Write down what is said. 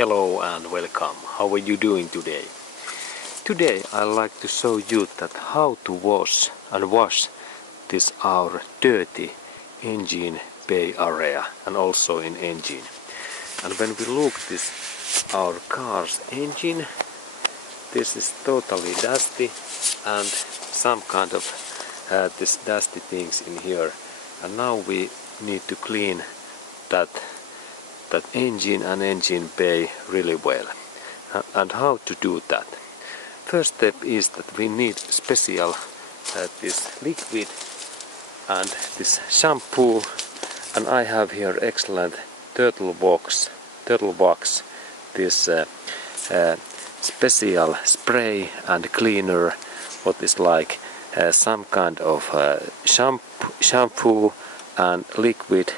Hello and welcome. How are you doing today? Today I'd like to show you that how to wash this our dirty engine bay area and also in engine. And when we look this our car's engine, this is totally dusty and some kind of this dusty things in here. And now we need to clean that engine and engine bay really well. And how to do that? First step is that we need special this liquid and this shampoo, and I have here excellent turtle box this special spray and cleaner, what is like some kind of shampoo and liquid